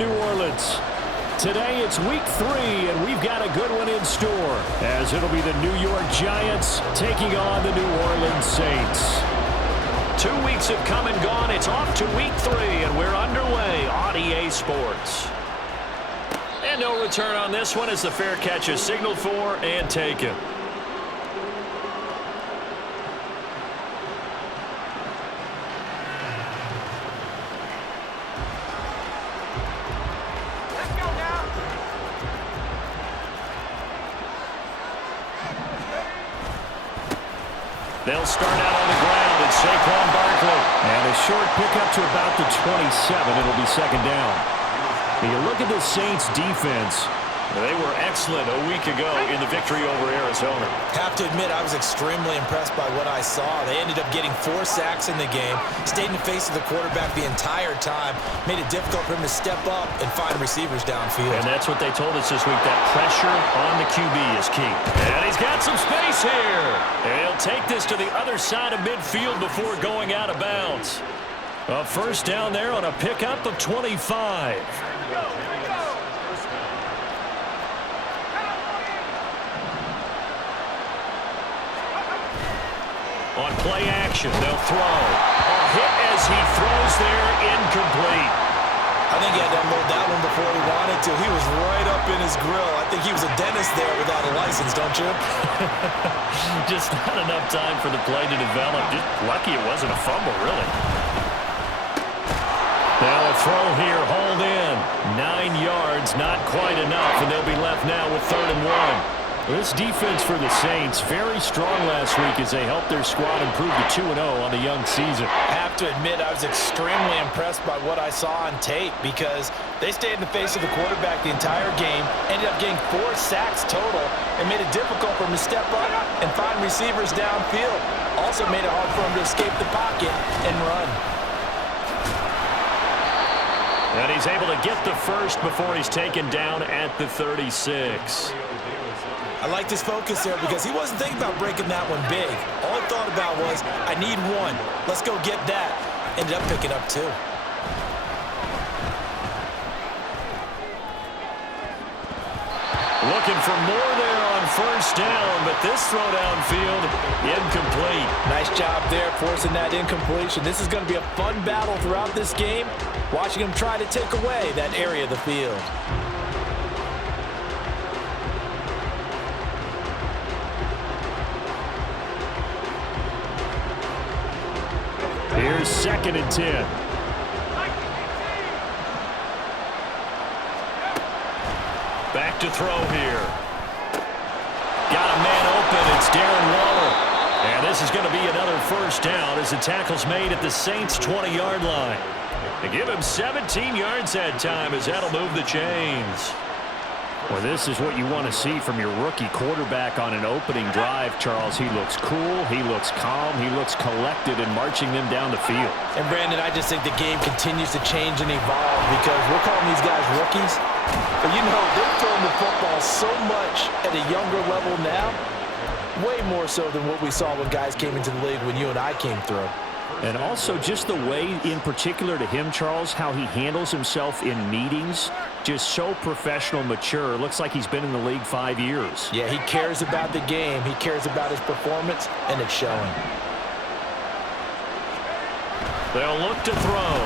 New Orleans. Today it's week 3, and we've got a good one in store, as it'll be the New York Giants taking on the New Orleans Saints. 2 weeks have come and gone. It's off to week 3, and we're underway on EA Sports. And no return on this one as the fair catch is signaled for and taken. They'll start out on the ground. It's Saquon Barkley. And a short pickup to about the 27. It'll be second down. When you look at the Saints' defense, they were excellent a week ago in the victory over Arizona. Have to admit, I was extremely impressed by what I saw. They ended up getting 4 sacks in the game, stayed in the face of the quarterback the entire time, made it difficult for him to step up and find receivers downfield. And that's what they told us this week, that pressure on the QB is key. And he's got some space here. And he'll take this to the other side of midfield before going out of bounds. A first down there on a pickup of 25. On play action, they'll throw. A hit as he throws there, incomplete. I think he had to unload that one before he wanted to. He was right up in his grill. I think he was a dentist there without a license, don't you? Just not enough time for the play to develop. Just lucky it wasn't a fumble, really. Now a throw here, hauled in. 9 yards, not quite enough, and they'll be left now with 3rd and 1. This defense for the Saints, very strong last week as they helped their squad improve to 2-0 on the young season. I have to admit, I was extremely impressed by what I saw on tape because they stayed in the face of the quarterback the entire game, ended up getting 4 sacks total, and made it difficult for him to step up and find receivers downfield. Also made it hard for him to escape the pocket and run. And he's able to get the first before he's taken down at the 36. I liked his focus there because he wasn't thinking about breaking that one big. All he thought about was, I need 1. Let's go get that. Ended up picking up 2. Looking for more there on first down, but this throw downfield, incomplete. Nice job there forcing that incompletion. This is going to be a fun battle throughout this game, watching him try to take away that area of the field. Here's 2nd and 10. Back to throw here. Got a man open. It's Darren Waller. And this is going to be another first down as the tackle's made at the Saints' 20-yard line. They give him 17 yards that time as that'll move the chains. Well, this is what you want to see from your rookie quarterback on an opening drive, Charles. He looks cool, he looks calm, he looks collected in marching them down the field. And, Brandon, I just think the game continues to change and evolve because we're calling these guys rookies. But, you know, they're throwing the football so much at a younger level now, way more so than what we saw when guys came into the league when you and I came through. And also just the way, in particular to him, Charles, how he handles himself in meetings, just so professional, mature. Looks like he's been in the league 5 years. Yeah, he cares about the game. He cares about his performance, and it's showing. They'll look to throw.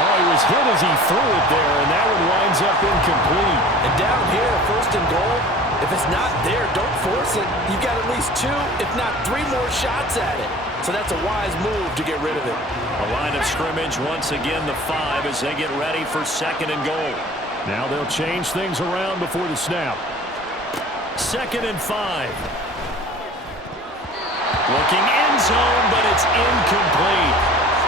Well, he was hit as he threw it there, and that one winds up incomplete. And down here, 1st and goal, if it's not there, don't force it. You've got at least 2, if not 3 more shots at it. So that's a wise move to get rid of it. A line of scrimmage, once again, the 5 as they get ready for 2nd and goal. Now they'll change things around before the snap. 2nd and 5. Looking end zone, but it's incomplete.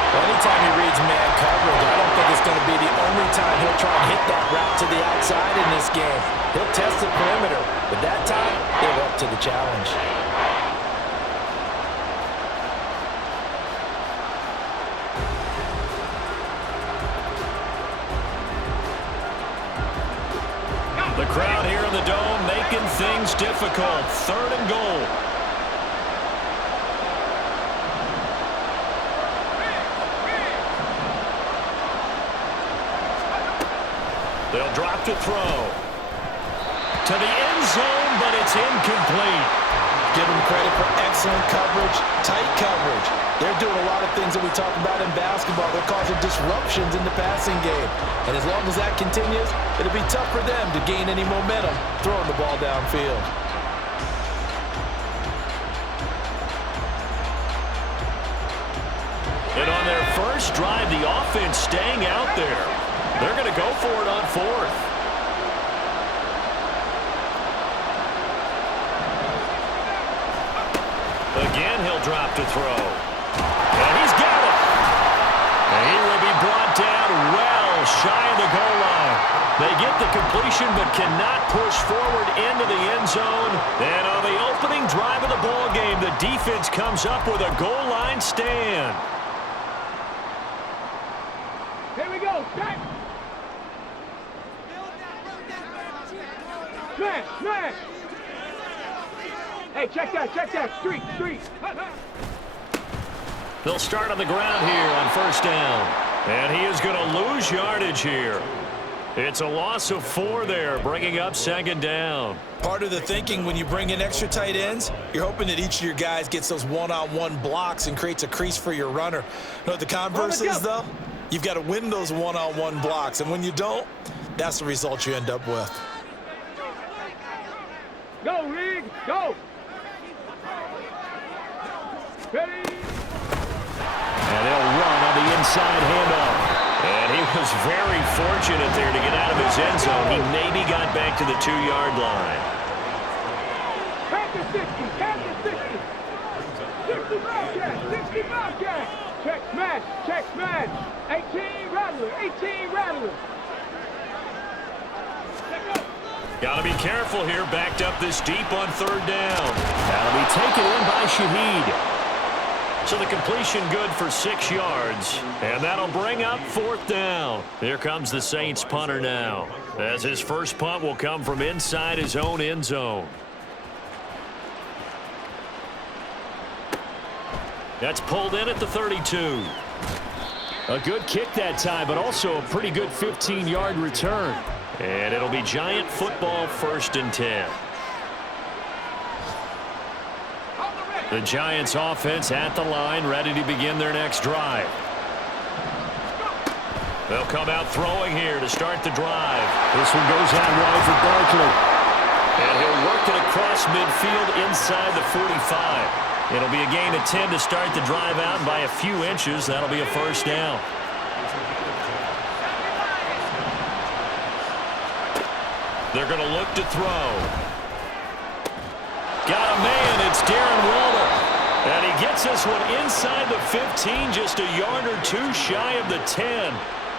Well, anytime he reads man coverage, I don't think it's going to be the only time he'll try and hit that route to the outside in this game. He'll test the perimeter, but that time, they're up to the challenge. The crowd here in the Dome making things difficult. 3rd and goal. They'll drop to throw. To the end zone, but it's incomplete. Give them credit for excellent coverage, tight coverage. They're doing a lot of things that we talk about in basketball. They're causing disruptions in the passing game. And as long as that continues, it'll be tough for them to gain any momentum throwing the ball downfield. And on their first drive, the offense staying out there. They're going to go for it on fourth. Again, he'll drop to throw. And he's got it. And he will be brought down well shy of the goal line. They get the completion but cannot push forward into the end zone. And on the opening drive of the ball game, the defense comes up with a goal line stand. Here we go. Back. Man. Hey, check that. Street. They'll start on the ground here on first down. And he is going to lose yardage here. It's a loss of 4 there, bringing up second down. Part of the thinking when you bring in extra tight ends, you're hoping that each of your guys gets those one-on-one blocks and creates a crease for your runner. You know what the converse is, though? You've got to win those one-on-one blocks, and when you don't, that's the result you end up with. Go, Rig. Go. Ready. And they'll run on the inside handoff. And he was very fortunate there to get out of his end zone. He maybe got back to the 2-yard line. Back to 60. 60 Bobcat. Check smash. 18 Rattler. Got to be careful here, backed up this deep on third down. That'll be taken in by Shaheed. So the completion good for 6 yards, and that'll bring up fourth down. Here comes the Saints punter now, as his first punt will come from inside his own end zone. That's pulled in at the 32. A good kick that time, but also a pretty good 15-yard return. And it'll be Giant football, 1st and 10. The Giants offense at the line, ready to begin their next drive. They'll come out throwing here to start the drive. This one goes out wide for Barkley. And he'll work it across midfield inside the 45. It'll be a gain of 10 to start the drive out, and by a few inches, that'll be a first down. They're going to look to throw. Got a man. It's Darren Waller. And he gets this one inside the 15, just a yard or 2 shy of the 10.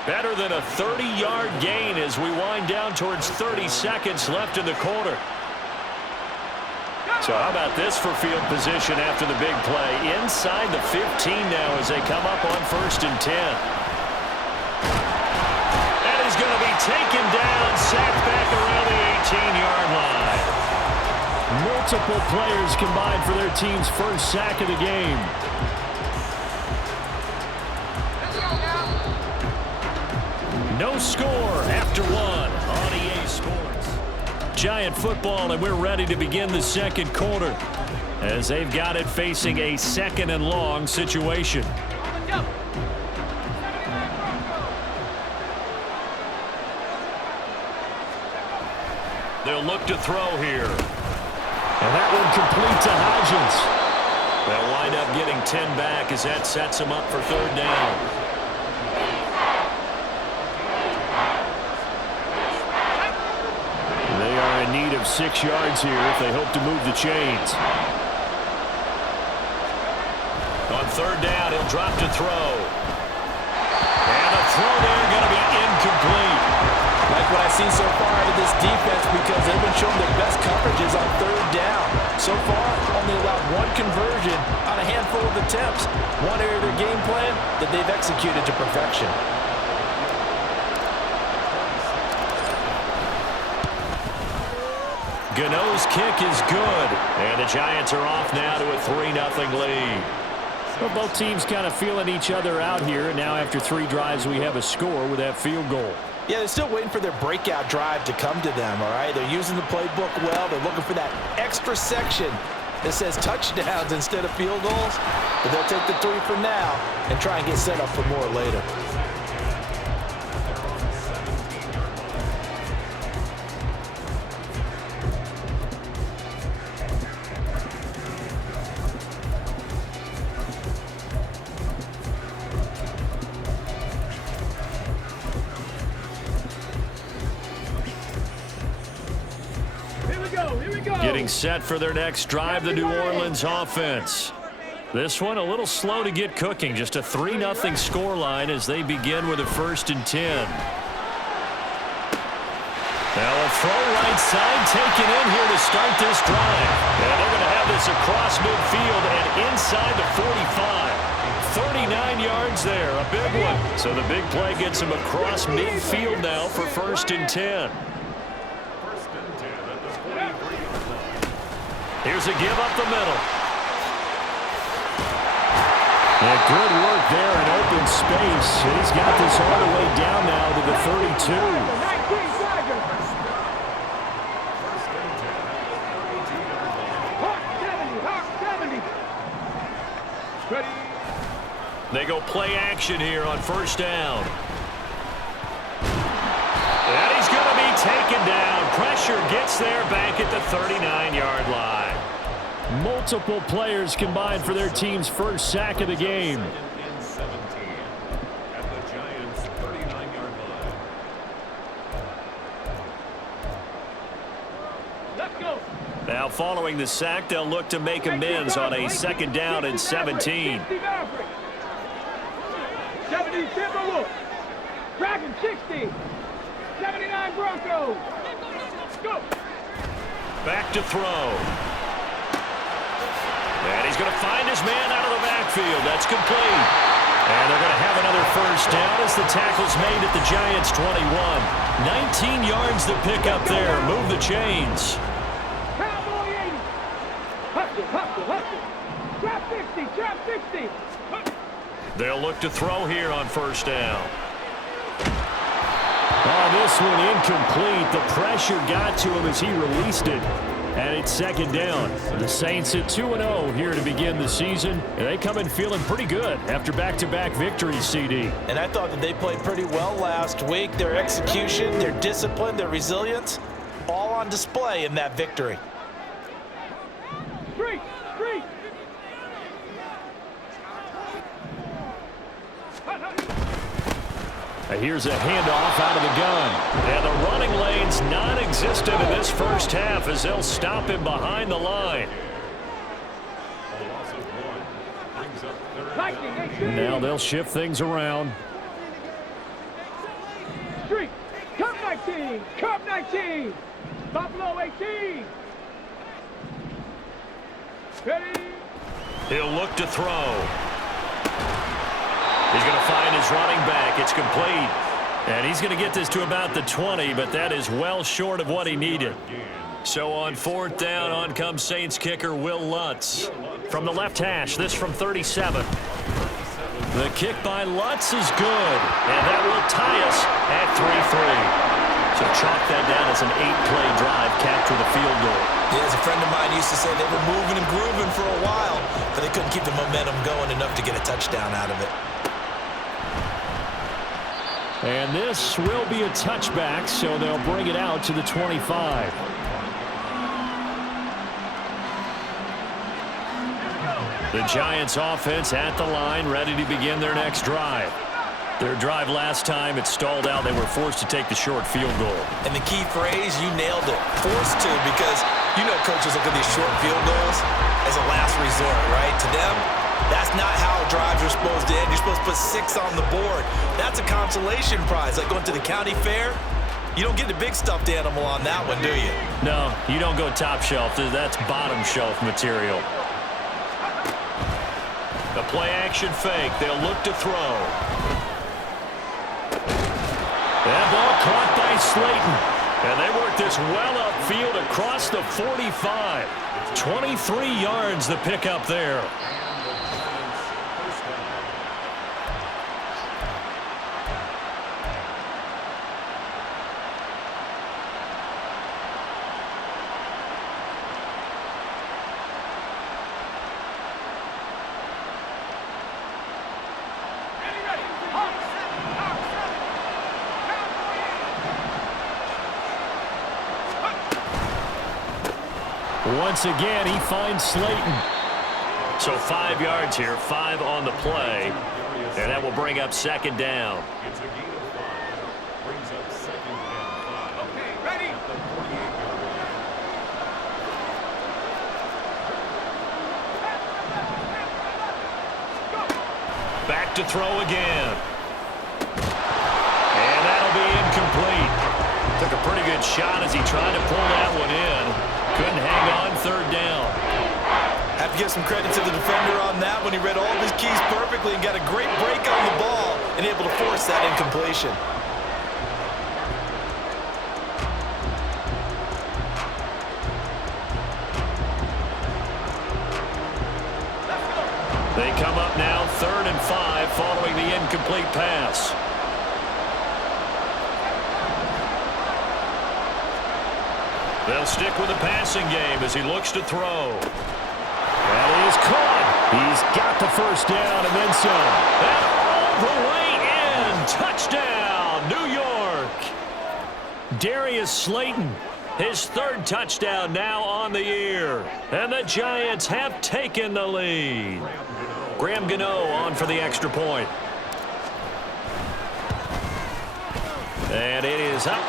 Better than a 30-yard gain as we wind down towards 30 seconds left in the quarter. So how about this for field position after the big play? Inside the 15 now as they come up on 1st and 10. And he's going to be taken down, sacked back around the 18-yard line. Multiple players combined for their team's first sack of the game. No score after 1 on EA Sports. Giant football, and we're ready to begin the second quarter as they've got it facing a 2nd and long situation. They'll look to throw here. And that one complete to Hodgins. They'll wind up getting 10 back as that sets them up for 3rd down. They are in need of 6 yards here if they hope to move the chains. On 3rd down, he'll drop to throw. And the throw there going to be incomplete. Like what I've seen so far out of this defense, because they've been showing their best coverages on 3rd down. So far, only allowed 1 conversion on a handful of attempts. One area of their game plan that they've executed to perfection. Gano's kick is good. And the Giants are off now to a 3-0 lead. Well, both teams kind of feeling each other out here. Now after 3 drives, we have a score with that field goal. Yeah, they're still waiting for their breakout drive to come to them, all right? They're using the playbook well. They're looking for that extra section that says touchdowns instead of field goals. But they'll take the 3 for now and try and get set up for more later. Getting set for their next drive, the New Orleans offense. This one a little slow to get cooking. Just a 3-0 scoreline as they begin with a 1st and 10. Now a throw right side taken in here to start this drive. And they're going to have this across midfield and inside the 45. 39 yards there, a big one. So the big play gets him across midfield now for 1st and 10. Here's a give up the middle. And good work there in open space. He's got this all the way down now to the 32. They go play action here on 1st down. And he's going to be taken down. Pressure gets there back at the 39-yard line. Multiple players combined for their team's first sack of the game. Let's go. Now following the sack, they'll look to make amends on a 2nd down and 17. 70 Timberwolves. Dragon 60. 79 Broncos. Go. Back to throw. And he's going to find his man out of the backfield. That's complete. And they're going to have another 1st down as the tackle's made at the Giants' 21. 19 yards to pick up there. Move the chains. Cowboy 80. Hustle, hustle, hustle. Trap 60, trap 60. They'll look to throw here on 1st down. Oh, this one incomplete. The pressure got to him as he released it. And it's 2nd down. The Saints at 2-0 here to begin the season. And they come in feeling pretty good after back-to-back victories, CD. And I thought that they played pretty well last week. Their execution, their discipline, their resilience, all on display in that victory. Street, street. Here's a handoff out of the gun. And the running lane's non-existent in this 1st half as they'll stop him behind the line. Now they'll shift things around. Street, Cup 19, Cup 19. Buffalo 18. Ready. He'll look to throw. He's going to find his running back. It's complete. And he's going to get this to about the 20, but that is well short of what he needed. So on 4th down, on comes Saints kicker Will Lutz. From the left hash, this from 37. The kick by Lutz is good, and that will tie us at 3-3. So chalk that down as an 8-play drive, capped with a field goal. Yeah, as a friend of mine used to say, they were moving and grooving for a while, but they couldn't keep the momentum going enough to get a touchdown out of it. And this will be a touchback, so they'll bring it out to the 25. The Giants offense at the line, ready to begin their next drive. Their drive last time, it stalled out. They were forced to take the short field goal. And the key phrase, you nailed it. Forced to, because you know coaches look at these short field goals as a last resort, right? To them, that's not how drives are supposed to end. You're supposed to put 6 on the board. That's a consolation prize, like going to the county fair. You don't get the big stuffed animal on that one, do you? No, you don't go top shelf. That's bottom shelf material. The play action fake. They'll look to throw. That ball caught by Slayton. And they work this well upfield across the 45. 23 yards the pickup there. Once again, he finds Slayton. So 5 yards here, 5 on the play. And that will bring up second down. It's a gain of 5. Brings up second and 5. Okay, ready? The 48-yard line. Back to throw again. And that'll be incomplete. Took a pretty good shot as he tried to pull that one in. Couldn't hang on, third down. Have to give some credit to the defender on that when he read all of his keys perfectly and got a great break on the ball and able to force that incompletion. They come up now, 3rd and 5, following the incomplete pass. They'll stick with the passing game as he looks to throw. That is caught. He's got the first down and then some. And all the way in. Touchdown, New York. Darius Slayton, His 3rd touchdown now on the year. And the Giants have taken the lead. Graham Gano on for the extra point. And it is up.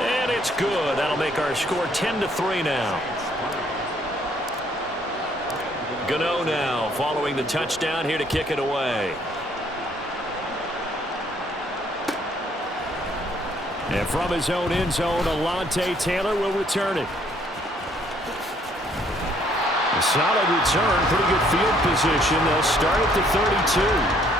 And it's good. That'll make our score 10-3 now. Gano now following the touchdown here to kick it away. and from his own end zone, Alontae Taylor will return it. A solid return, pretty good field position. They'll start at the 32.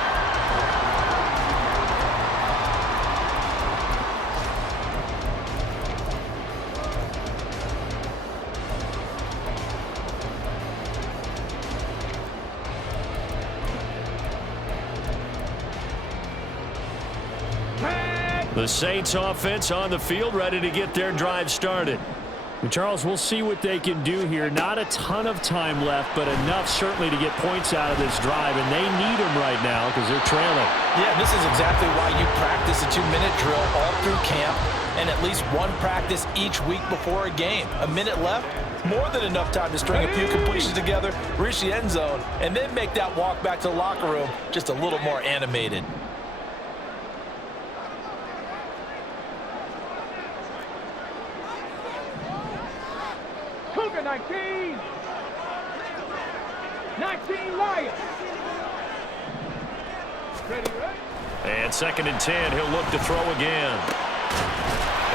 The Saints offense on the field, ready to get their drive started. And Charles, we'll see what they can do here. Not a ton of time left, but enough certainly to get points out of this drive, and they need them right now because they're trailing. Yeah, this is exactly why you practice a 2-minute drill all through camp and at least one practice each week before a game. A minute left, more than enough time to string a few completions together, reach the end zone, and then make that walk back to the locker room just a little more animated. Cougar 19. 19 Lions. Ready, right? And 2nd and 10, he'll look to throw again.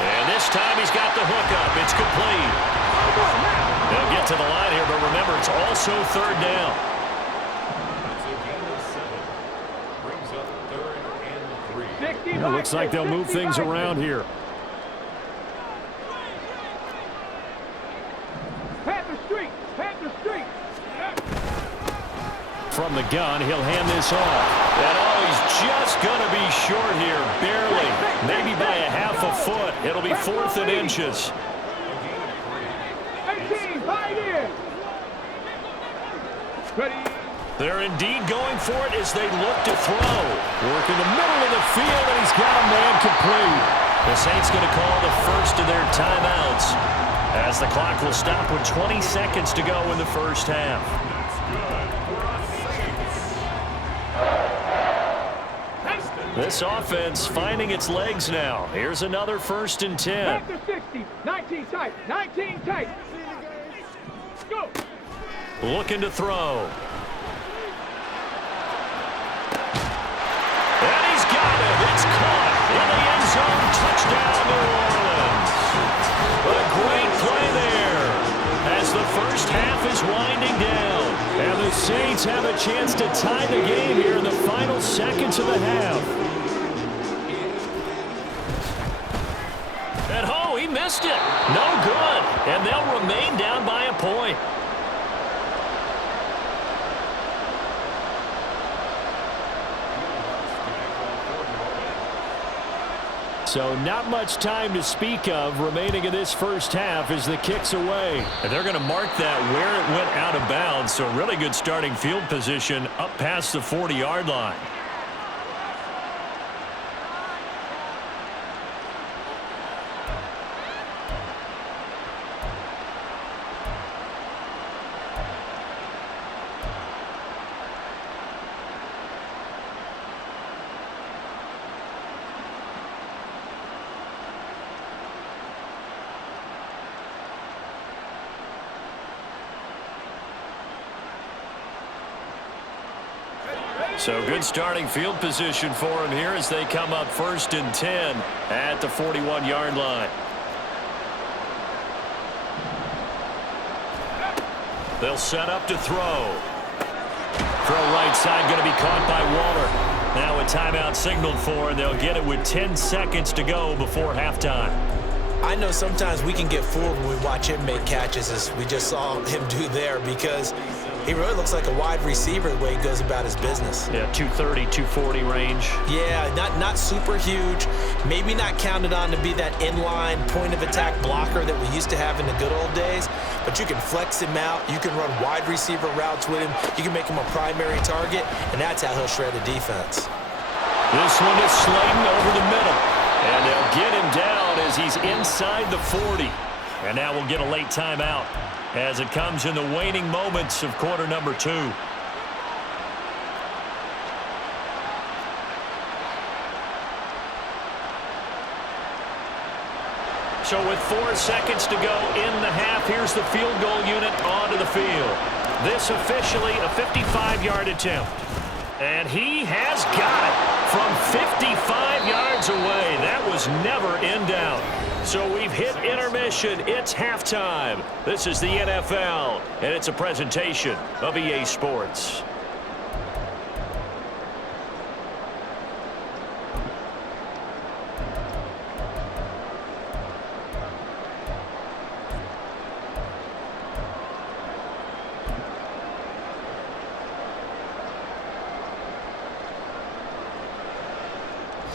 And this time he's got the hook up. It's complete. They'll get to the line here, but remember, it's also 3rd down. It's a gain of 7. Brings up 3rd and 3. It looks like they'll move things around here. Panther Street. Panther Street. From the gun, he'll hand this off. And oh, he's just going to be short here, barely. Maybe by a half a foot. It'll be 4th and inches. 18, 5 in. Ready. They're indeed going for it as they look to throw. Work in the middle of the field, and he's got a man complete. The Saints going to call the first of their timeouts as the clock will stop with 20 seconds to go in the first half. This offense finding its legs now. Here's another 1st and 10. Panther 60. 19 tight. 19 tight. Go. Looking to throw. And he's got it. It's caught in the end zone. Touchdown, New Orleans. A great play there as the first half is winding down. And the Saints have a chance to tie the game here in the final seconds of the half. And oh, he missed it. No good. And they'll remain down by a point. So not much time to speak of remaining in this first half as the kick's away. And they're going to mark that where it went out of bounds. So really good starting field position up past the 40-yard line. So good starting field position for him here as they come up 1st and 10 at the 41-yard line. They'll set up to throw. Throw right side going to be caught by Waller. Now a timeout signaled for, and they'll get it with 10 seconds to go before halftime. I know sometimes we can get fooled when we watch him make catches, as we just saw him do there, because he really looks like a wide receiver the way he goes about his business. Yeah, 230, 240 range. Yeah, not super huge. Maybe not counted on to be that inline point-of-attack blocker that we used to have in the good old days, but you can flex him out. You can run wide receiver routes with him. You can make him a primary target, and that's how he'll shred a defense. This one is Slayton over the middle, and they'll get him down as he's inside the 40. And now we'll get a late timeout as it comes in the waning moments of quarter number 2. So with 4 seconds to go in the half, here's the field goal unit onto the field. This officially a 55-yard attempt. And he has got it from 55 yards away. That was never in doubt. So we've hit intermission. It's halftime. This is the NFL, and it's a presentation of EA Sports.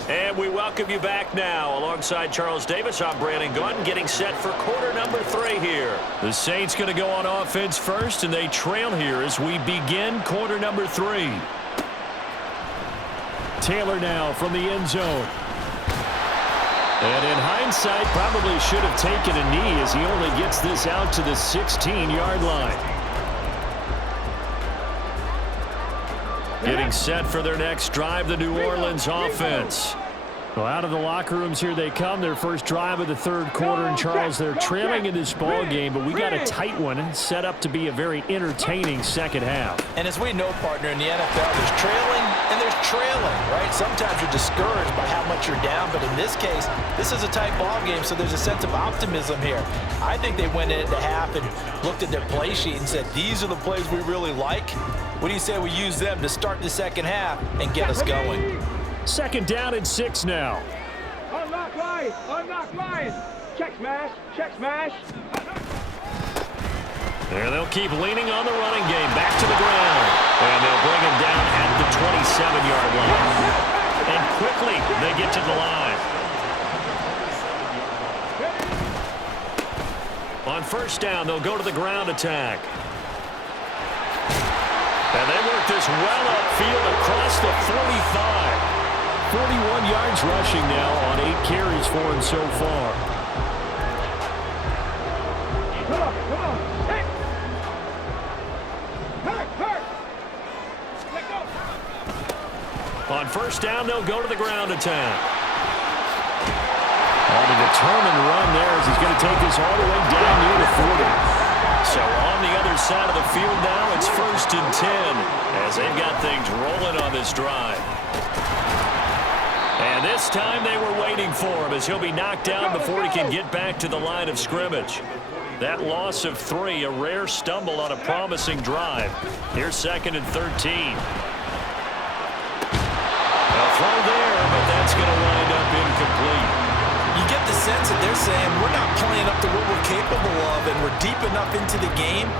And we welcome you back now. Alongside Charles Davis, I'm Brandon Gunn, getting set for quarter number 3 here. The Saints going to go on offense first, and they trail here as we begin quarter number 3. Taylor now from the end zone. And in hindsight, probably should have taken a knee as he only gets this out to the 16-yard line. Getting set for their next drive, the New Orleans offense. Well, out of the locker rooms here they come. Their first drive of the third quarter. And Charles, they're trailing in this ball game, but we got a tight one set up to be a very entertaining second half. And as we know, partner, in the NFL, there's trailing and there's trailing, right? Sometimes you're discouraged by how much you're down, but in this case, this is a tight ball game, so there's a sense of optimism here. I think they went into half and looked at their play sheet and said, these are the plays we really like. What do you say we use them to start the second half and get us going? Second down and 6 now. Unlock line, check smash. There they'll keep leaning on the running game, back to the ground. And they'll bring him down at the 27-yard line. And quickly they get to the line. On first down, they'll go to the ground attack. And they work this well upfield across the 45. 41 yards rushing now on 8 carries for him so far. Come on. Hit. Hurt. Let go. On first down, they'll go to the ground attack. On a determined run there as he's going to take this all the way down near the 40. So on the other side of the field now, it's 1st and 10 as they've got things rolling on this drive. And this time they were waiting for him as he'll be knocked down before he can get back to the line of scrimmage. That loss of 3, a rare stumble on a promising drive. Here's 2nd and 13. A throw there, but that's going to wind up incomplete. You get the sense that they're saying we're not playing up to what we're capable of, and we're deep enough into the game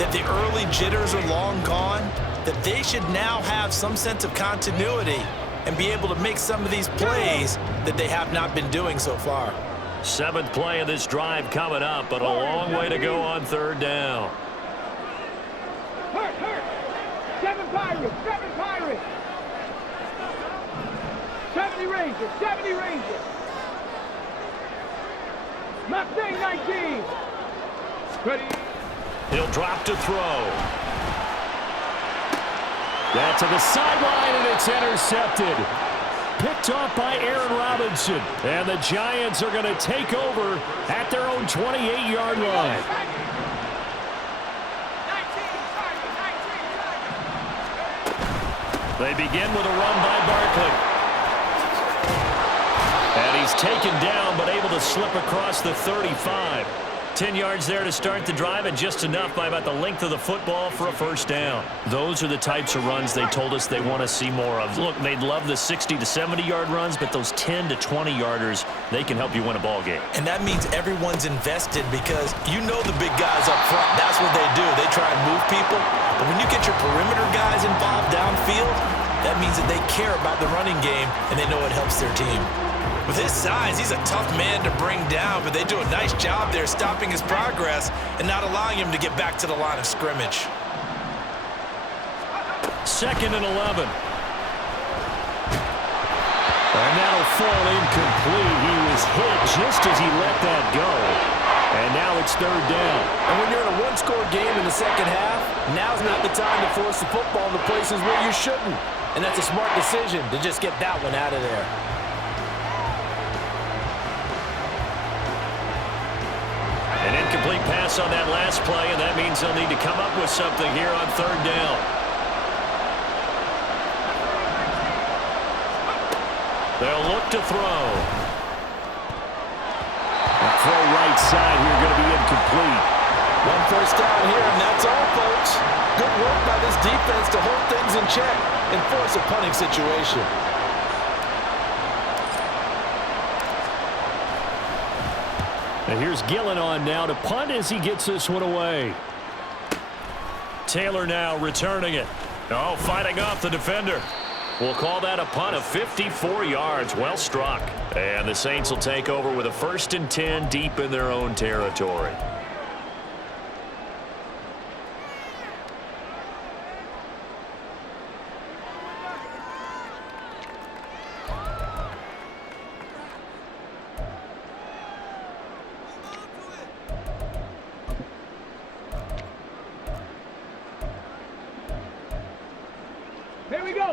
that the early jitters are long gone, that they should now have some sense of continuity and be able to make some of these plays that they have not been doing so far. 7th play of this drive coming up, but a long way to go on 3rd down. Hurt. 7 Pirates. 70 Rangers. Mustang 19. Ready. He'll drop to throw. That to the sideline, and it's intercepted. Picked off by Aaron Robinson. And the Giants are going to take over at their own 28-yard line. They begin with a run by Barkley. And he's taken down, but able to slip across the 35. 10 yards there to start the drive, and just enough by about the length of the football for a first down. Those are the types of runs they told us they want to see more of. Look, they'd love the 60 to 70-yard runs, but those 10 to 20-yarders, they can help you win a ball game. And that means everyone's invested because you know the big guys up front. That's what they do. They try and move people. But when you get your perimeter guys involved downfield, that means that they care about the running game, and they know it helps their team. With his size, he's a tough man to bring down, but they do a nice job there stopping his progress and not allowing him to get back to the line of scrimmage. 2nd and 11. And that'll fall incomplete. He was hit just as he let that go. And now it's 3rd down. And when you're in a one-score game in the second half, now's not the time to force the football in the places where you shouldn't. And that's a smart decision to just get that one out of there. An incomplete pass on that last play, and that means they'll need to come up with something here on 3rd down. They'll look to throw. The throw right side here going to be incomplete. One first down here, and that's all, folks. Good work by this defense to hold things in check and force a punting situation. And here's Gillen on now to punt as he gets this one away. Taylor now returning it. Oh, fighting off the defender. We'll call that a punt of 54 yards. Well struck. And the Saints will take over with a 1st and 10 deep in their own territory.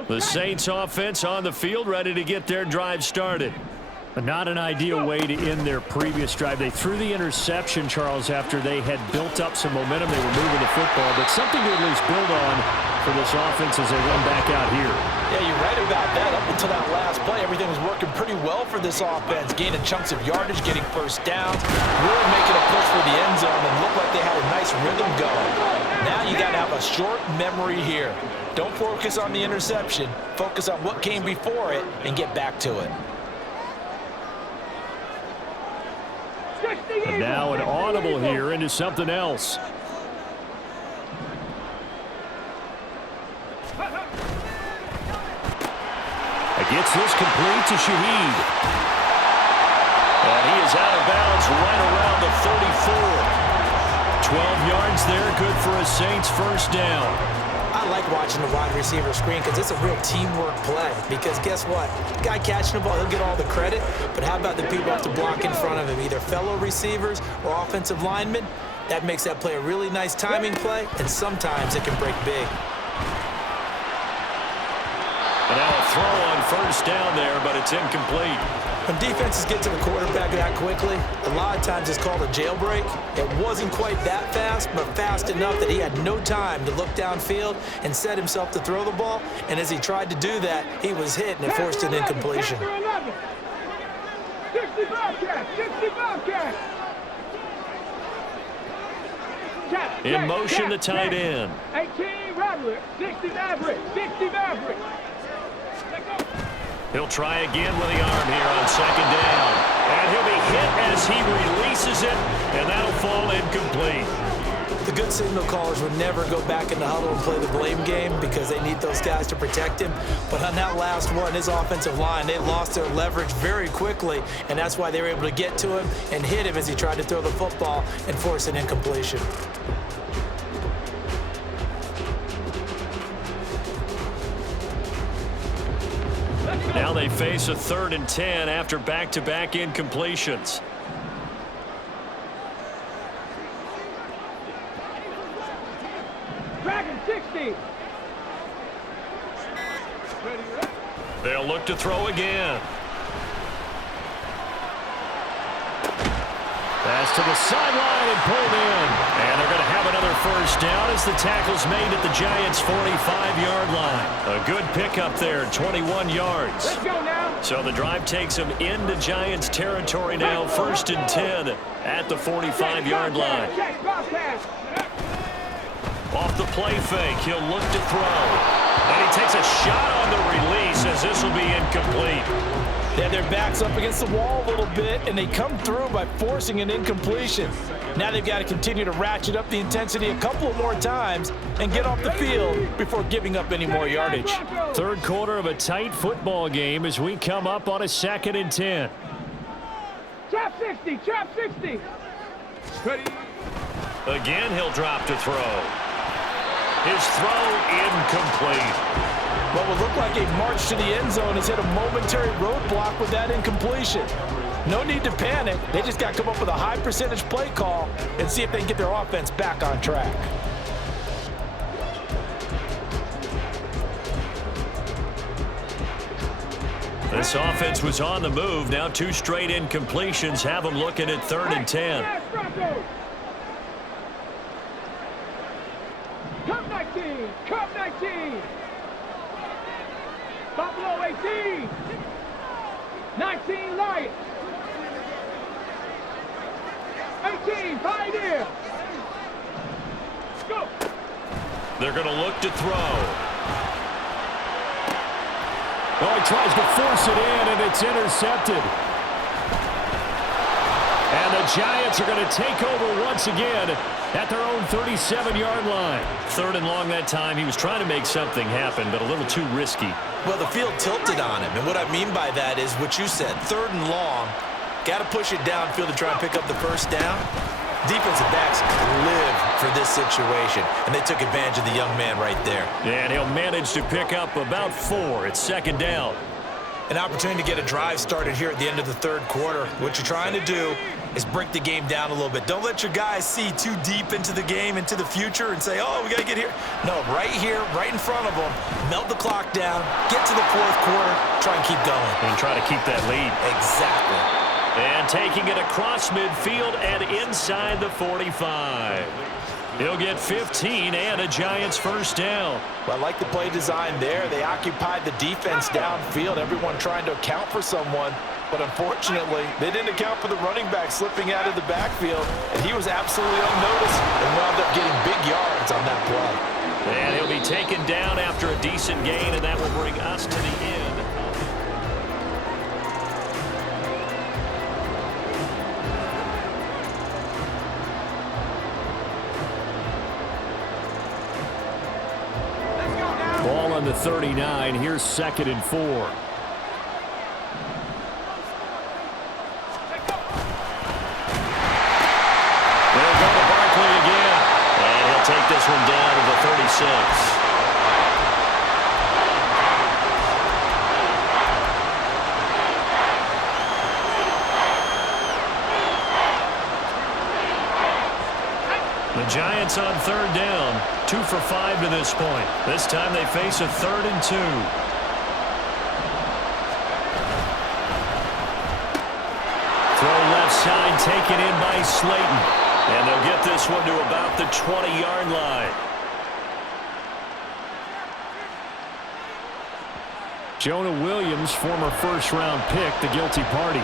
The Saints offense on the field, ready to get their drive started. But not an ideal way to end their previous drive. They threw the interception, Charles, after they had built up some momentum. They were moving the football, but something to at least build on for this offense as they run back out here. Yeah, you're right about that. Up until that last play, everything was working pretty well for this offense, gaining chunks of yardage, getting first downs, really making a push for the end zone, and looked like they had a nice rhythm going. Now you got to have a short memory here. Don't focus on the interception. Focus on what came before it and get back to it. And now an audible here into something else. Gets this complete to Shaheed. And he is out of bounds right around the 34. 12 yards there, good for a Saints first down. I like watching the wide receiver screen because it's a real teamwork play. Because guess what? The guy catching the ball, he'll get all the credit. But how about the people have to block in front of him, either fellow receivers or offensive linemen? That makes that play a really nice timing play, and sometimes it can break big. And now a throw on first down there, but it's incomplete. When defenses get to the quarterback that quickly, a lot of times it's called a jailbreak. It wasn't quite that fast, but fast enough that he had no time to look downfield and set himself to throw the ball. And as he tried to do that, he was hit and it forced an incompletion. 65 catch. In motion, the tight end. 18 Rattler, 60 Maverick, 60 Maverick. He'll try again with the arm here on second down. And he'll be hit as he releases it, and that'll fall incomplete. The good signal callers would never go back in the huddle and play the blame game because they need those guys to protect him. But on that last one, his offensive line, they lost their leverage very quickly, and that's why they were able to get to him and hit him as he tried to throw the football and force an incompletion. Now they face a 3rd and 10 after back-to-back incompletions. Dragon 60. They'll look to throw again. Pass to the sideline and pulled in. And they're going to have another first down as the tackle's made at the Giants' 45-yard line. A good pickup there, 21 yards. Let's go now. So the drive takes them into Giants territory now, 1st and 10 at the 45-yard line. Check, Bobcat. Off the play fake, he'll look to throw. And he takes a shot on the release as this will be incomplete. They have their backs up against the wall a little bit, and they come through by forcing an incompletion. Now they've got to continue to ratchet up the intensity a couple of more times and get off the field before giving up any more yardage. Third quarter of a tight football game as we come up on a 2nd and 10. Trap 60, trap 60. Ready. Again, he'll drop to throw. His throw incomplete. What would look like a march to the end zone has hit a momentary roadblock with that incompletion. No need to panic. They just got to come up with a high percentage play call and see if they can get their offense back on track. This offense was on the move. Now 2 straight incompletions have them looking at 3rd and 10. Cup 19, Cup 19. Buffalo 18. 19 Lions. 18 Pioneer. Go. They're going to look to throw. Oh, he tries to force it in, and it's intercepted. And the Giants are going to take over once again at their own 37-yard line. 3rd and long that time. He was trying to make something happen, but a little too risky. Well, the field tilted on him, and what I mean by that is what you said, 3rd and long. Got to push it downfield to try and pick up the first down. Defensive backs live for this situation, and they took advantage of the young man right there. And he'll manage to pick up about 4. It's 2nd down. An opportunity to get a drive started here at the end of the 3rd quarter. What you're trying to do is break the game down a little bit. Don't let your guys see too deep into the game, into the future, and say, oh, we got to get here. No, right here, right in front of them, melt the clock down, get to the 4th quarter, try and keep going. And try to keep that lead. Exactly. And taking it across midfield and inside the 45. He'll get 15 and a Giants first down. Well, I like the play design there. They occupied the defense downfield, everyone trying to account for someone. But unfortunately, they didn't account for the running back slipping out of the backfield, and he was absolutely unnoticed and wound up getting big yards on that play. And he'll be taken down after a decent gain, and that will bring us to the end. Ball on the 39. Here's 2nd and 4. They'll go to Barkley again. And he'll take this one down to the 36. The Giants on 3rd down, 2 for 5 to this point. This time they face a 3rd and 2. Throw left side, taken in by Slayton. And they'll get this one to about the 20-yard line. Jonah Williams, former first-round pick, the guilty party.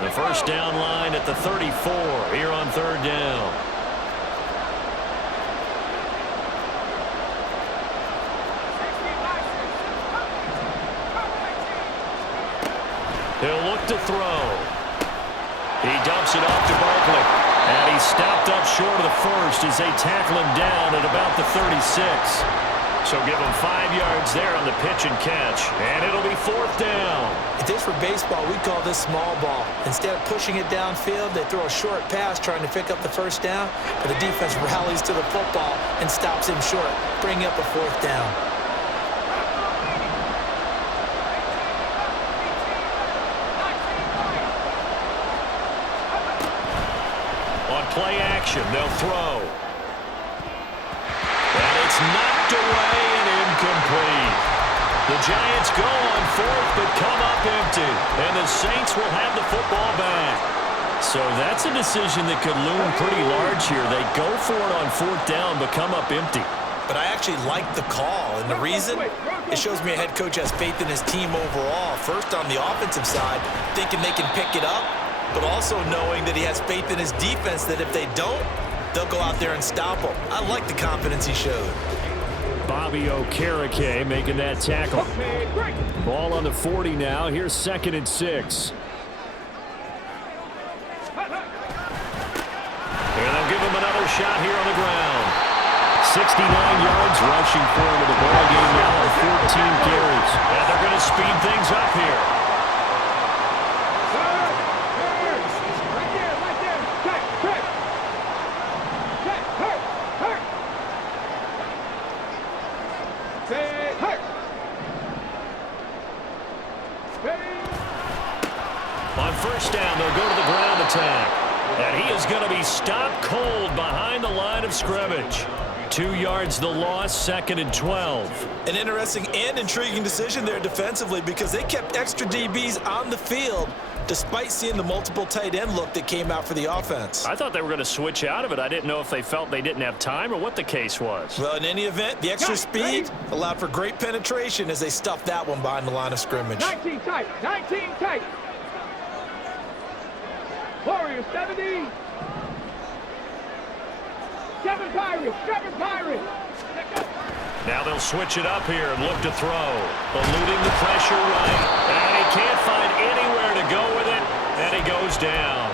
The first down line at the 34 here on 3rd down. to throw. He dumps it off to Barkley. And he's stopped up short of the first as they tackle him down at about the 36. So give him 5 yards there on the pitch and catch. And it'll be 4th down. If this were baseball, we'd call this small ball. Instead of pushing it downfield, they throw a short pass trying to pick up the first down, but the defense rallies to the football and stops him short, bringing up a 4th down. On play action, they'll throw. And it's knocked away and incomplete. The Giants go on 4th but come up empty. And the Saints will have the football back. So that's a decision that could loom pretty large here. They go for it on 4th down but come up empty. But I actually like the call, and the reason, it shows me a head coach has faith in his team overall. First on the offensive side, thinking they can pick it up, but also knowing that he has faith in his defense that if they don't, they'll go out there and stop him. I like the confidence he showed. Bobby Okereke making that tackle. Ball on the 40 now. Here's 2nd and 6. And they'll give him another shot here on the ground. 69 yards rushing for him in the ball game now on 14 carries. And they're going to speed things up here. On 1st down, they'll go to the ground attack. And he is going to be stopped cold behind the line of scrimmage. 2 yards the loss, 2nd and 12. An interesting and intriguing decision there defensively because they kept extra DBs on the field despite seeing the multiple tight end look that came out for the offense. I thought they were going to switch out of it. I didn't know if they felt they didn't have time or what the case was. Well, in any event, the extra speed allowed for great penetration as they stuffed that one behind the line of scrimmage. 19 tight, 19 tight. Warriors 70. 7 Pirates, 7 Pirates. Now they'll switch it up here and look to throw. Eluding the pressure right. And he can't find anywhere to go with it. And he goes down.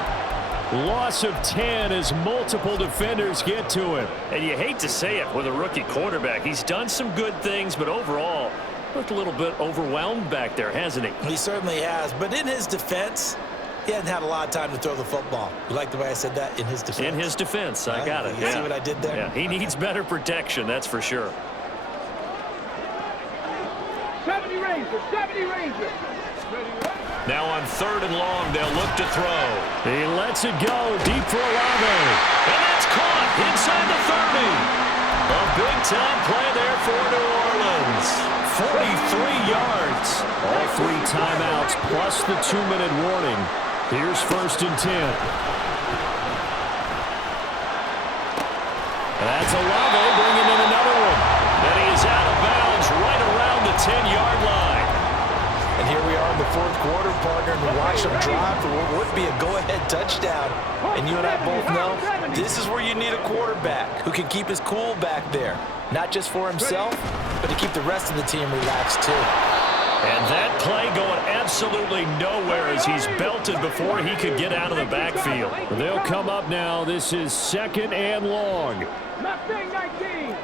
Loss of 10 as multiple defenders get to him. And you hate to say it with a rookie quarterback. He's done some good things, but overall, looked a little bit overwhelmed back there, hasn't he? He certainly has. But in his defense, he hasn't had a lot of time to throw the football. You like the way I said that? In his defense? In his defense, I got it. You see what I did there? Yeah, he needs better protection, that's for sure. 70 Rangers, 70 Rangers. Now on 3rd and long, they'll look to throw. He lets it go deep for Olave. And that's caught inside the 30. A big-time play there for New Orleans. 43 yards. All 3 timeouts plus the 2-minute warning. Here's 1st and 10. That's Olave bringing in another one. And he is out of bounds right around the 10-yard line. And here we are in the 4th quarter, partner, and we watch them drive for what would be a go-ahead touchdown. And you and I both know this is where you need a quarterback who can keep his cool back there. Not just for himself, but to keep the rest of the team relaxed too. And that play going absolutely nowhere as he's belted before he could get out of the backfield. They'll come up now. This is 2nd and long. 19.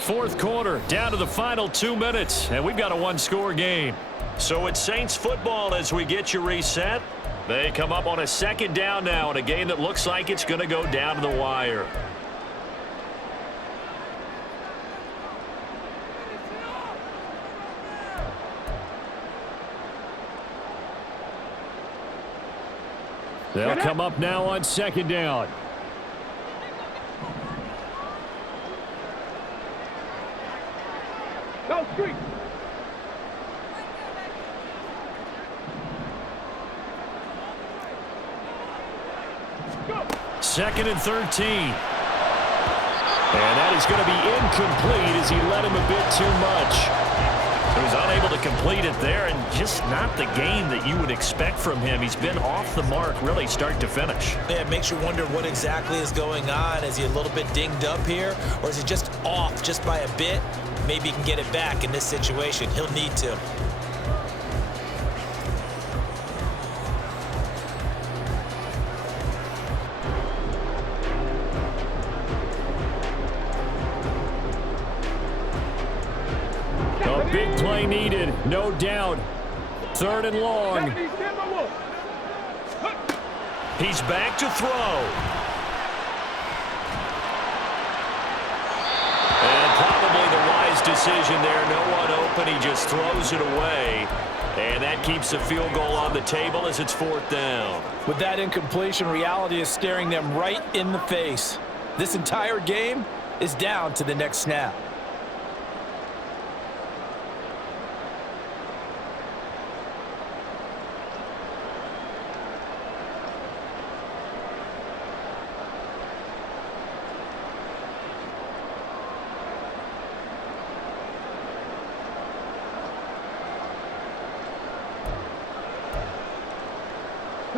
4th quarter, down to the final 2 minutes, and we've got a 1-score game. So it's Saints football as we get you reset. They come up on a 2nd down now in a game that looks like it's going to go down to the wire. They'll come up now on 2nd down. Go street. Go. 2nd and 13. And that is going to be incomplete as he led him a bit too much. He was unable to complete it there, and just not the game that you would expect from him. He's been off the mark really start to finish. Yeah, it makes you wonder what exactly is going on. Is he a little bit dinged up here, or is he just off just by a bit? Maybe he can get it back in this situation. He'll need to. big play needed, no doubt. 3rd and long. He's back to throw. And probably the wise decision there. No one open. He just throws it away. And that keeps the field goal on the table as it's 4th down. With that incompletion, reality is staring them right in the face. This entire game is down to the next snap.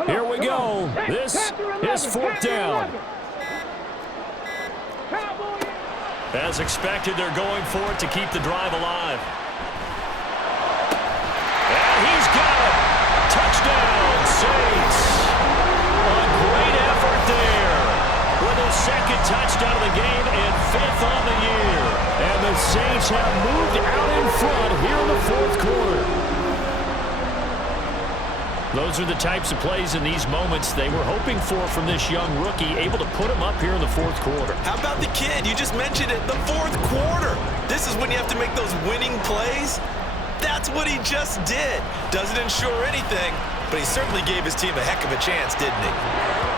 Here we go. This is 4th down. As expected, they're going for it to keep the drive alive. And he's got it. Touchdown, Saints. A great effort there. With his 2nd touchdown of the game and 5th on the year. And the Saints have moved out in front here in the 4th quarter. Those are the types of plays in these moments they were hoping for from this young rookie, able to put him up here in the 4th quarter. How about the kid? You just mentioned it, the 4th quarter. This is when you have to make those winning plays. That's what he just did. Doesn't ensure anything, but he certainly gave his team a heck of a chance, didn't he?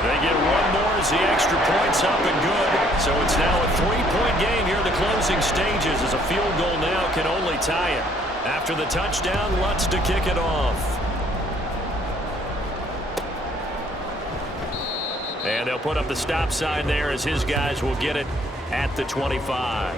They get one more as the extra point's up and good. So it's now a 3-point game here in the closing stages as a field goal now can only tie it. After the touchdown, Lutz to kick it off. And they'll put up the stop sign there as his guys will get it at the 25.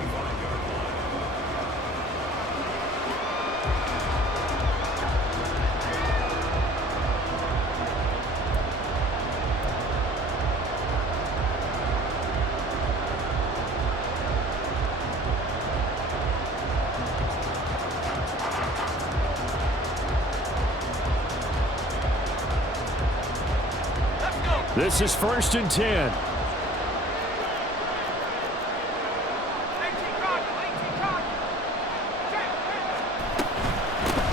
This is 1st and 10.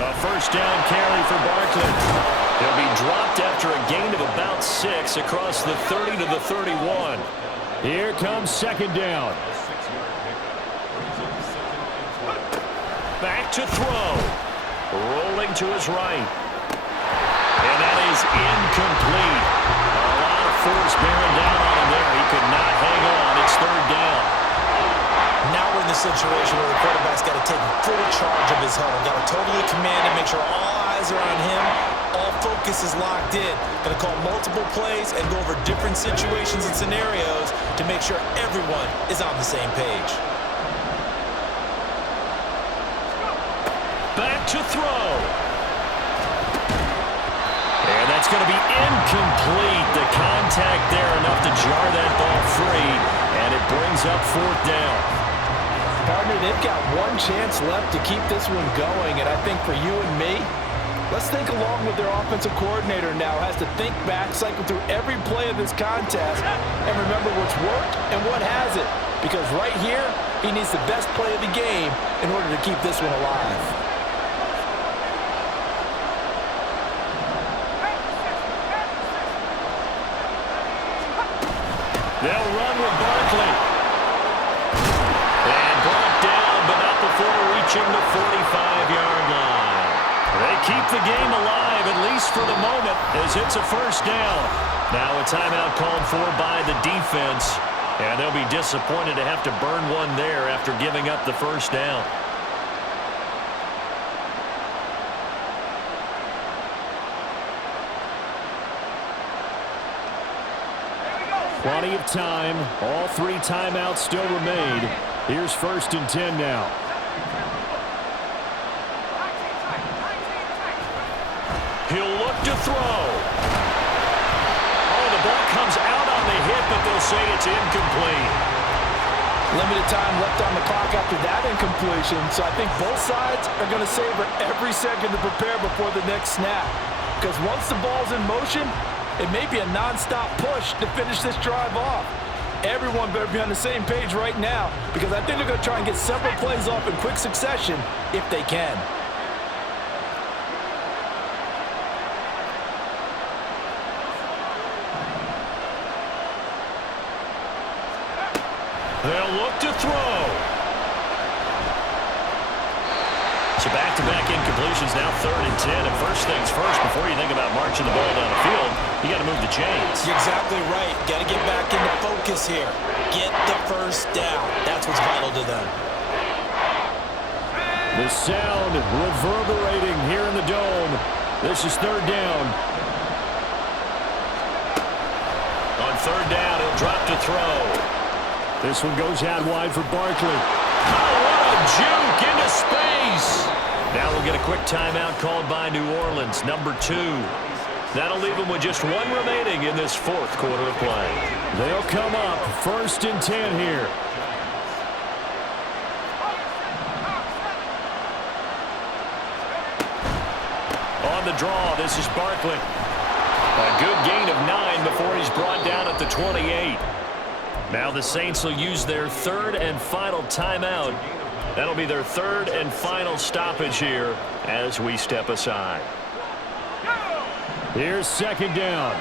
A 1st down carry for Barkley. He'll be dropped after a gain of about 6 across the 30 to the 31. Here comes 2nd down. Back to throw. Rolling to his right. And that is incomplete. A lot of force bearing down on him there. He could not hang on. It's 3rd down. Now we're in the situation where the quarterback's got to take full charge of his huddle. Got to totally command it, make sure all eyes are on him. All focus is locked in. Going to call multiple plays and go over different situations and scenarios to make sure everyone is on the same page. Back to throw. And that's going to be incomplete. The contact there enough to jar that ball free. And it brings up 4th down. Partner, they've got one chance left to keep this one going. And I think for you and me, let's think along with their offensive coordinator now. Has to think back, cycle through every play of this contest, and remember what's worked and what hasn't. Because right here, he needs the best play of the game in order to keep this one alive. They'll run with Barkley. And brought down, but not before reaching the 45-yard line. They keep the game alive, at least for the moment, as it's a 1st down. Now a timeout called for by the defense. And they'll be disappointed to have to burn one there after giving up the 1st down. Plenty of time. All 3 timeouts still remain. Here's 1st and 10 now. He'll look to throw. Oh, the ball comes out on the hit, but they'll say it's incomplete. Limited time left on the clock after that incompletion, so I think both sides are going to savor every second to prepare before the next snap. Because once the ball's in motion, it may be a non-stop push to finish this drive off. Everyone better be on the same page right now because I think they're going to try and get several plays off in quick succession if they can. They'll look to throw. So back-to-back incompletions, now 3rd and 10. And first things first, before you think about marching the ball down the field, you got to move the chains. You're exactly right. Got to get back into focus here. Get the first down. That's what's vital to them. The sound reverberating here in the dome. This is 3rd down. On 3rd down, he'll drop to throw. This one goes out wide for Barkley. Oh, what a juke into space. Now we'll get a quick timeout called by New Orleans, number 2. That'll leave them with just 1 remaining in this 4th quarter of play. They'll come up 1st and 10 here. On the draw, this is Barkley. A good gain of 9 before he's brought down at the 28. Now the Saints will use their 3rd and final timeout. That'll be their 3rd and final stoppage here as we step aside. Here's 2nd down.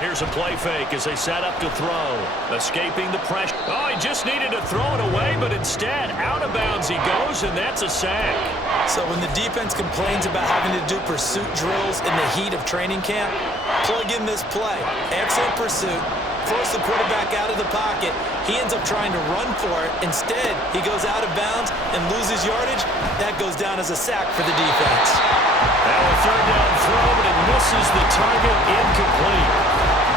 Here's a play fake as they set up to throw. Escaping the pressure. Oh, he just needed to throw it away, but instead, out of bounds he goes, and that's a sack. So when the defense complains about having to do pursuit drills in the heat of training camp, plug in this play. Excellent pursuit. Force the quarterback out of the pocket. He ends up trying to run for it. Instead, he goes out of bounds and loses yardage. That goes down as a sack for the defense. Now a 3rd down throw, but it misses the target, incomplete.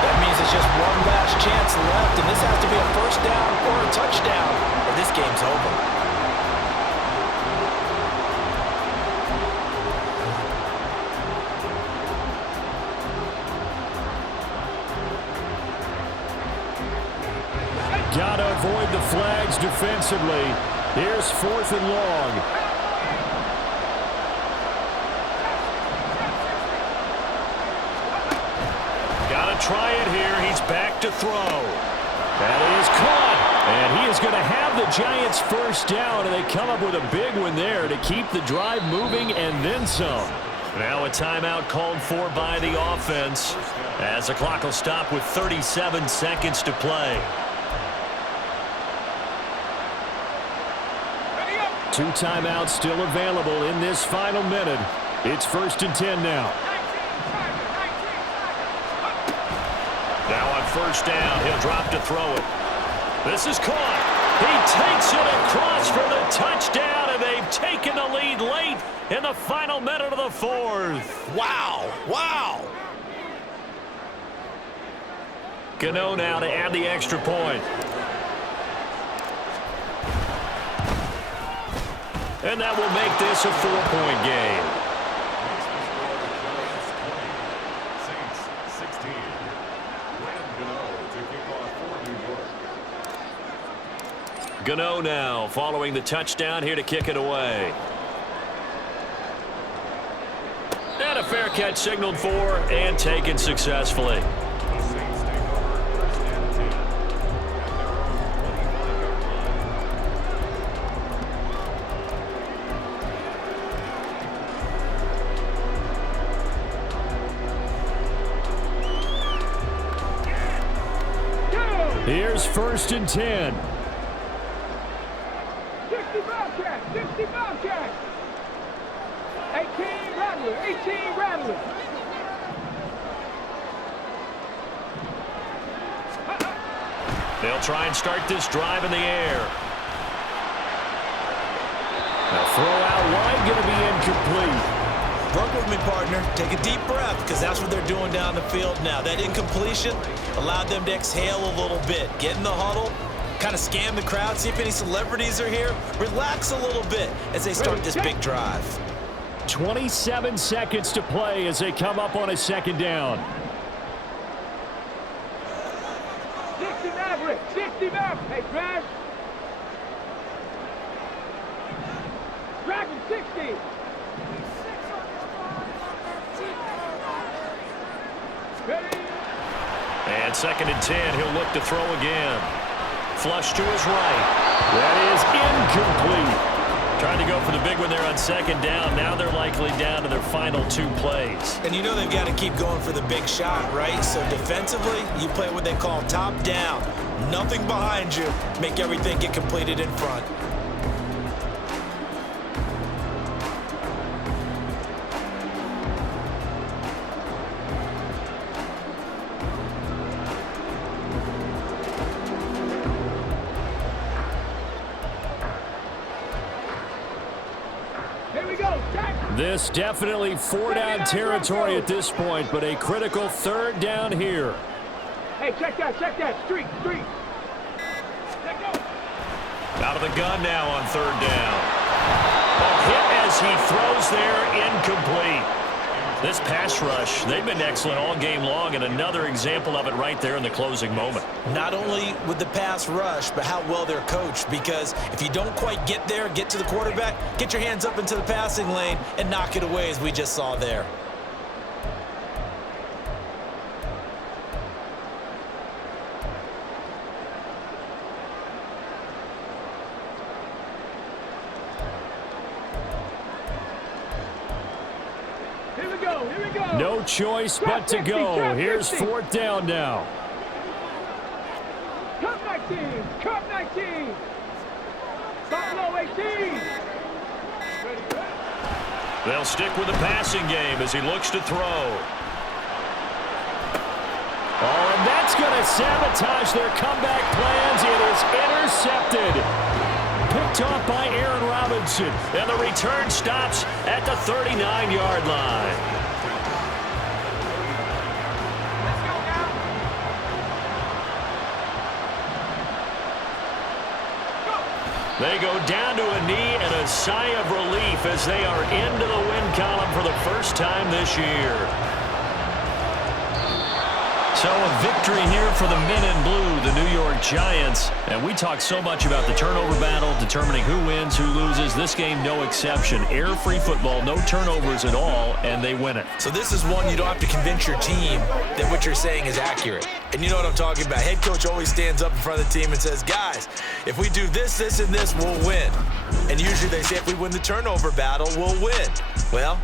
That means it's just one last chance left, and this has to be a 1st down or a touchdown, or this game's over. Gotta avoid the flags defensively. Here's 4th and long. Gotta try it here. He's back to throw. That is caught. And he is going to have the Giants 1st down, and they come up with a big one there to keep the drive moving and then some. Now a timeout called for by the offense as the clock will stop with 37 seconds to play. 2 timeouts still available in this final minute. It's 1st and 10 now. Now on 1st down, he'll drop to throw it. This is caught. He takes it across for the touchdown, and they've taken the lead late in the final minute of the 4th. Wow. Wow. Gano now to add the extra point. And that will make this a 4-point game. Saints 16. Brandon Gano to kick off for New York. Gano now following the touchdown here to kick it away. And a fair catch signaled for and taken successfully. The Saints take over 1st and 10. And they're on the 25-yard line. Here's 1st and 10. 60 Bobcats, 60 Bobcats. 18 Rattler, 18 Rattler. They'll try and start this drive in the air. Now throw out wide, going to be incomplete. Work with me, partner. Take a deep breath, because that's what they're doing down the field now. That incompletion allowed them to exhale a little bit. Get in the huddle, kind of scan the crowd, see if any celebrities are here. Relax a little bit as they start this big drive. 27 seconds to play as they come up on a 2nd down. 60 Maverick, 60 Maverick. Hey, Drag. Dragon 60. 2nd and 10. He'll look to throw again. Flush to his right. That is incomplete. Trying to go for the big one there on 2nd down. Now they're likely down to their final 2 plays. And you know they've got to keep going for the big shot, right? So defensively, you play what they call top down. Nothing behind you. Make everything get completed in front. This definitely 4-down territory at this point, but a critical 3rd down here. Hey, check that, street. Let go. Out of the gun now on 3rd down. A hit as he throws there, incomplete. This pass rush, they've been excellent all game long, and another example of it right there in the closing moment. Not only with the pass rush, but how well they're coached, because if you don't quite get there, get to the quarterback, get your hands up into the passing lane and knock it away as we just saw there. No choice but to go. Here's 4th down now. Cup 19. Buffalo 18. They'll stick with the passing game as he looks to throw. Oh, and that's going to sabotage their comeback plans. It is intercepted. Picked off by Aaron Robinson. And the return stops at the 39-yard line. They go down to a knee and a sigh of relief as they are into the win column for the first time this year. So a victory here for the men in blue, the New York Giants. And we talk so much about the turnover battle, determining who wins, who loses. This game, no exception. Error-free football, no turnovers at all, and they win it. So this is one you don't have to convince your team that what you're saying is accurate. And you know what I'm talking about. Head coach always stands up in front of the team and says, guys, if we do this, this, and this, we'll win. And usually they say if we win the turnover battle, we'll win. Well,